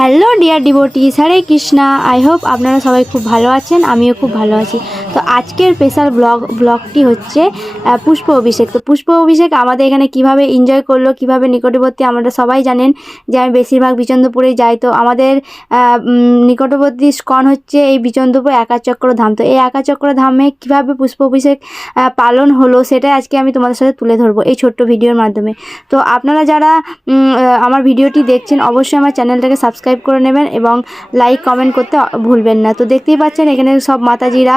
Hello dear devotees Hare Krishna I hope আপনারা সবাই খুব ভালো আছেন, আমিও খুব ভালো আছি। তো আজকের স্পেশাল ব্লগ ব্লগটি হচ্ছে পুষ্প অভিষেক। তো পুষ্প অভিষেক আমাদের এখানে কীভাবে এনজয় করল, কীভাবে নিকটবর্তী আমরা সবাই জানেন যে আমি বেশিরভাগ বিচন্দ্রপুরেই যাই। তো আমাদের নিকটবর্তী স্কন হচ্ছে এই বিচন্দ্রপুর একাচক্র ধাম। তো এই একাচক্র ধামে কীভাবে পুষ্প অভিষেক পালন হলো, সেটাই আজকে আমি তোমাদের সাথে তুলে ধরবো এই ছোট্ট ভিডিওর মাধ্যমে। তো আপনারা যারা আমার ভিডিওটি দেখছেন, অবশ্যই আমার চ্যানেলটাকে সাবস্ক্রাইব করে নেবেন এবং লাইক কমেন্ট করতে ভুলবেন না। তো দেখতেই পাচ্ছেন এখানে সব মাতাজিরা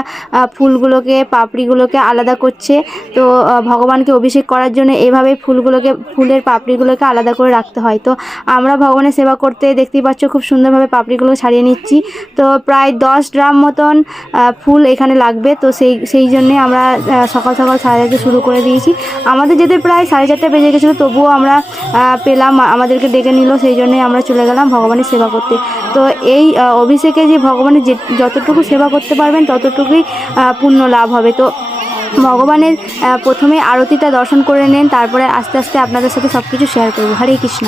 ফুলগুলোকে, পাপড়িগুলোকে আলাদা করছে। তো ভগবানকে অভিষেক করার জন্য এভাবেই ফুলগুলোকে, ফুলের পাপড়িগুলোকে আলাদা করে রাখতে হয়। তো আমরা ভগবানের সেবা করতে দেখতেই পাচ্ছ খুব সুন্দরভাবে পাপড়িগুলো ছাড়িয়ে নিচ্ছি। তো প্রায় দশ ড্রাম মতন ফুল এখানে লাগবে। তো সেই সেই জন্যে আমরা সকাল সকাল সাড়ে চারটে শুরু করে দিয়েছি। আমাদের যেতে প্রায় সাড়ে চারটে বেজে গেছিল, তবুও আমরা পেলাম, আমাদেরকে ডেকে নিল। সেই জন্যই আমরা চলে গেলাম ভগবানের সেবা করতে। তো এই অভিষেকে যে ভগবানের যে যতটুকু সেবা করতে পারবেন, ততটুকুই পুণ্য লাভ হবে। তো ভগবানের প্রথমে আরতিটা দর্শন করে নেন, তারপরে আস্তে আস্তে আপনাদের সাথে সব কিছু শেয়ার করব। হরে কৃষ্ণ।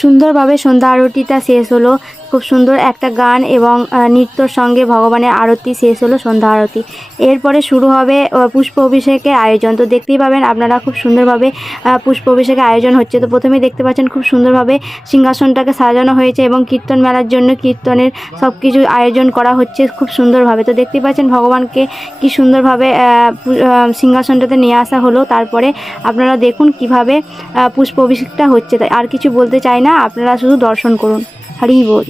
সুন্দরভাবে সন্ধ্যা আরতিটা শেষ হলো। খুব সুন্দর একটা গান এবং নৃত্যর সঙ্গে ভগবানের আরতি, শেষ হলো সন্ধ্যা আরতি। এরপরে শুরু হবে পুষ্প অভিষেকের আয়োজন। তো দেখতেই পাবেন আপনারা খুব সুন্দরভাবে পুষ্প অভিষেকের আয়োজন হচ্ছে। তো প্রথমে দেখতে পাচ্ছেন খুব সুন্দরভাবে সিংহাসনটাকে সাজানো হয়েছে এবং কীর্তন মেলার জন্য কীর্তনের সব কিছু আয়োজন করা হচ্ছে খুব সুন্দরভাবে। তো দেখতেই পাচ্ছেন ভগবানকে কি সুন্দরভাবে সিংহাসনটাতে নিয়ে আসা হলো। তারপরে আপনারা দেখুন কীভাবে পুষ্প অভিষেকটা হচ্ছে। আর কিছু বলতে চাই না, আপনারা শুধু দর্শন করুন। হরি বল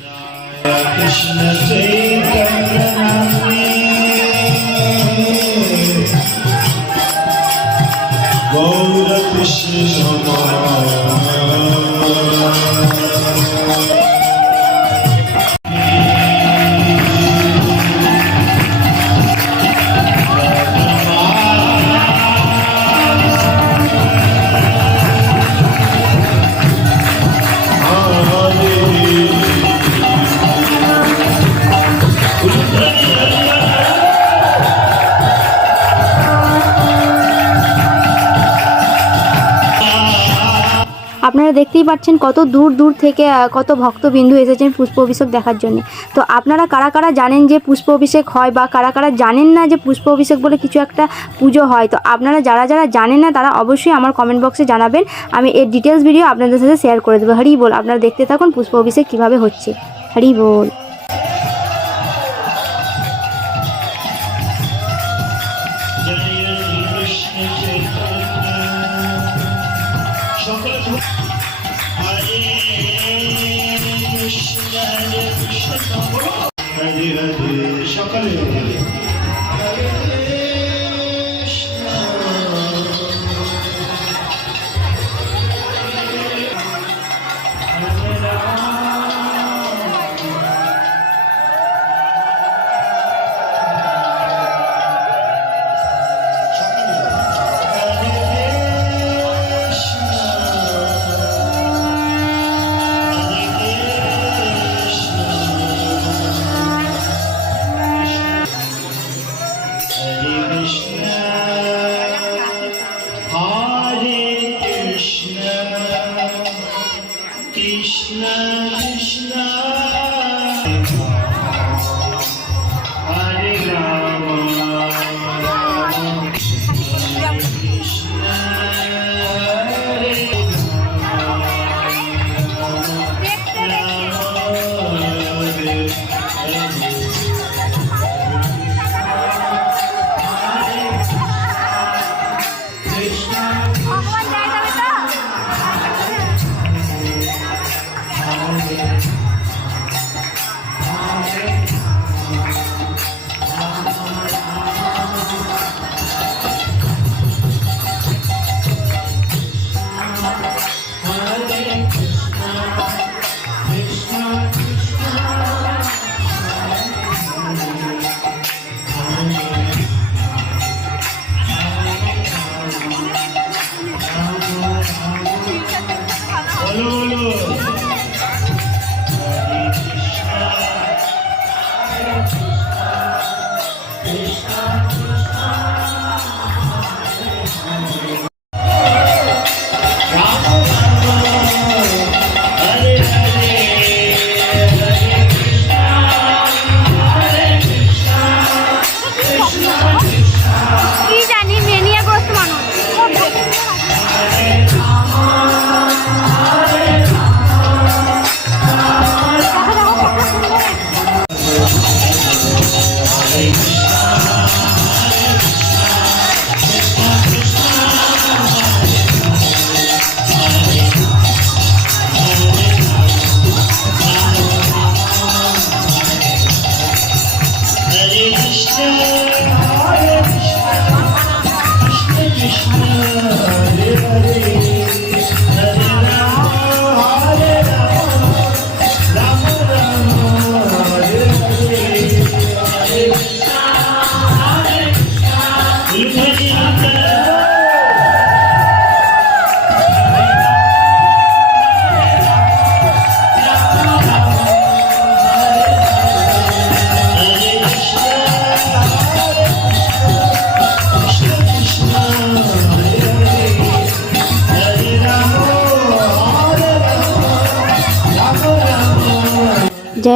দেখতেই পাচ্ছেন কত দূর দূর থেকে কত ভক্তবিন্দু এসেছেন পুষ্প অভিষেক দেখার জন্য। তো আপনারা কারা কারা জানেন যে পুষ্প অভিষেক হয় বা কারা কারা জানেন না যে পুষ্প অভিষেক বলে কিছু একটা পুজো হয়, তো আপনারা যারা যারা জানেন না তারা অবশ্যই আমার কমেন্ট বক্সে জানাবেন। আমি এর ডিটেলস ভিডিও আপনাদের সাথে শেয়ার করে দেবো। হরি বল, আপনারা দেখতে থাকুন পুষ্প অভিষেক কীভাবে হচ্ছে। হরি বল।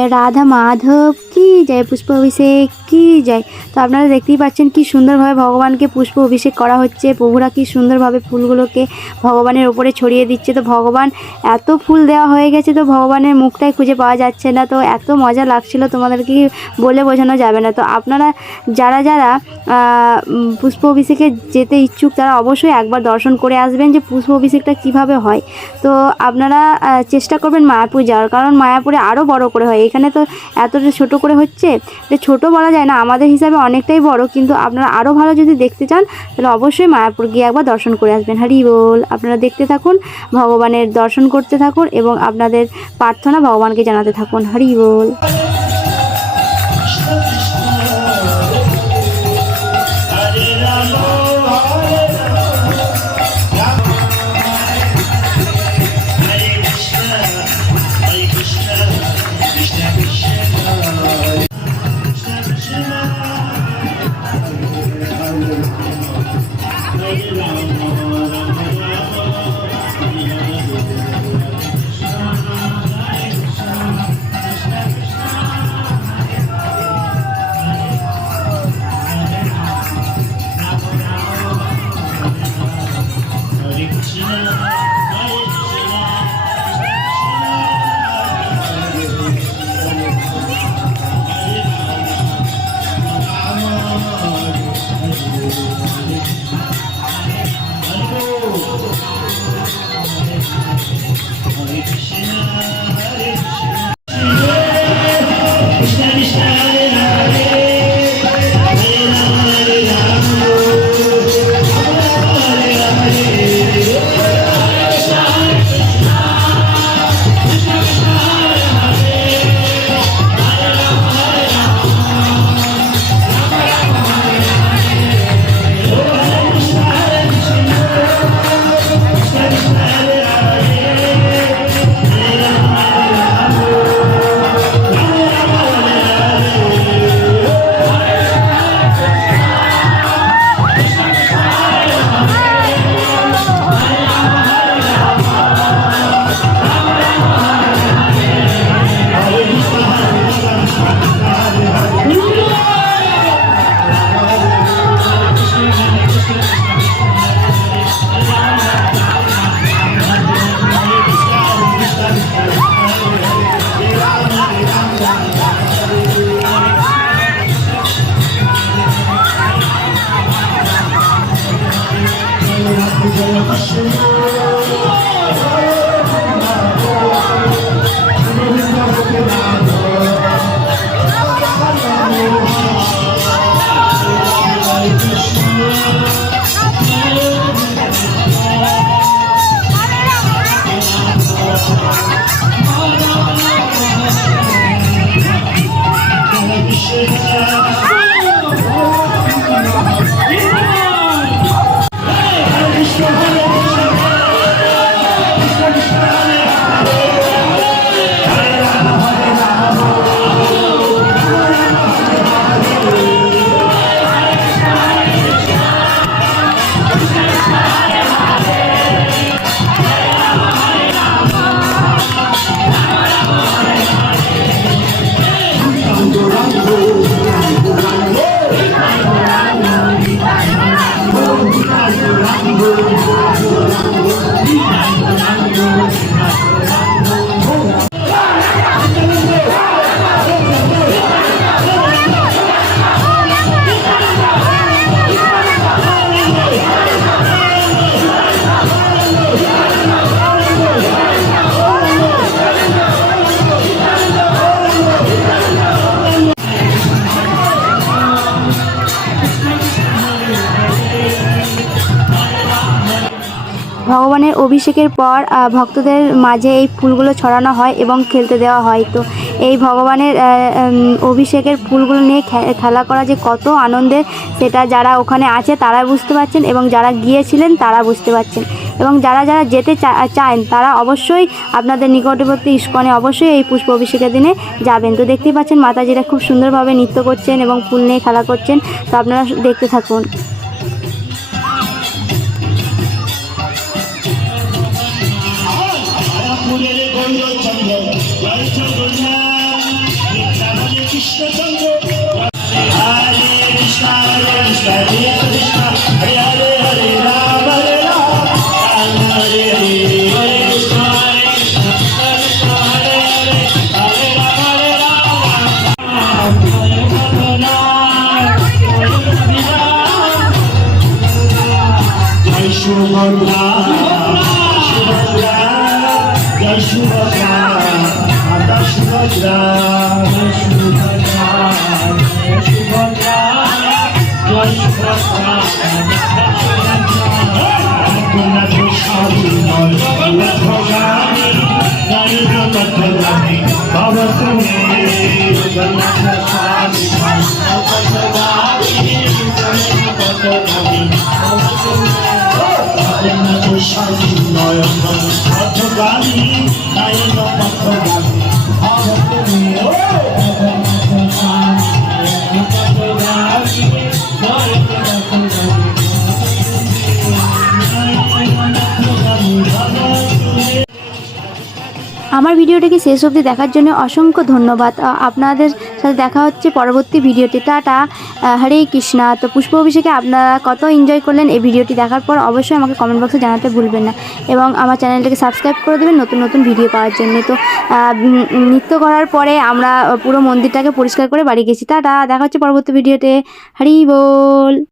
জয় রাধা মাধব কি জয় পুষ্প অভিষেক কি জয় তো আপনারা দেখতেই পাচ্ছেন কি সুন্দরভাবে ভগবানকে পুষ্প অভিষেক করা হচ্ছে। প্রভুরা কি সুন্দরভাবে ফুলগুলোকে ভগবানের ওপরে ছড়িয়ে দিচ্ছে। তো ভগবান এত ফুল দেওয়া হয়ে গেছে, তো ভগবানের মুখটাই খুঁজে পাওয়া যাচ্ছে না। তো এত মজা লাগছিল, তোমাদেরকে বলে বোঝানো যাবে না। তো আপনারা যারা যারা পুষ্প অভিষেকে যেতে ইচ্ছুক, তারা অবশ্যই একবার দর্শন করে আসবেন যে পুষ্প অভিষেকটা কীভাবে হয়। তো আপনারা চেষ্টা করবেন মায়াপুর যাওয়ার। কারণ মায়াপুরে আরও বড় করে হয়। এখানে তো এতটা ছোট করে হচ্ছে যে ছোট বলা যায় না, আমাদের হিসাবে অনেকটাই বড়। কিন্তু আপনারা আরও ভালো যদি দেখতে চান, তাহলে অবশ্যই মায়াপুর গিয়ে একবার দর্শন করে আসবেন। হারি বল। আপনারা দেখতে থাকুন, ভগবানের দর্শন করতে থাকুন এবং আপনাদের প্রার্থনা ভগবানকে জানাতে থাকুন। হরি বল। অভিষেকের পর ভক্তদের মাঝে এই ফুলগুলো ছড়ানো হয় এবং খেলতে দেওয়া হয়। তো এই ভগবানের অভিষেকের ফুলগুলো নিয়ে খেলা করা যে কত আনন্দের, সেটা যারা ওখানে আছে তারা বুঝতে পারছেন এবং যারা গিয়েছিলেন তারা বুঝতে পারছেন। এবং যারা যারা যেতে চান তারা অবশ্যই আপনাদের নিকটবর্তী ইস্কনে অবশ্যই এই পুষ্প অভিষেকের দিনে যাবেন। তো দেখতেই পাচ্ছেন মাতাজিরা খুব সুন্দরভাবে নৃত্য করছেন এবং ফুল নিয়ে খেলা করছেন। তো আপনারা দেখতে থাকুন। সুভদ্রা সুভদ্রা জয় সুভদ্রা মাতা সুভদ্রা জয় সুভদ্রা জয় সুভদ্রা জয় সুভদ্রা স্বামী জগন্নাথ গামী নরেন্দ্র পথগামী বাবা তুমি আমার ভিডিওটাকে শেষ অবধি দেখার জন্য অসংখ্য ধন্যবাদ। আপনাদের সাথে দেখা হচ্ছে পরবর্তী ভিডিওতে। টাটা হরে কৃষ্ণা। তো পুষ্প অভিষেকে আপনারা কত এনজয় করলেন এই ভিডিওটি দেখার পর অবশ্যই আমাকে কমেন্ট বক্সে জানাতে ভুলবেন না। এবং আমার চ্যানেলটাকে সাবস্ক্রাইব করে দেবেন নতুন নতুন ভিডিও পাওয়ার জন্য। তো নৃত্য করার পরে আমরা পুরো মন্দিরটাকে পরিষ্কার করে বাড়ি গেছি। টাটা, দেখা হচ্ছে পরবর্তী ভিডিওতে হরি বল।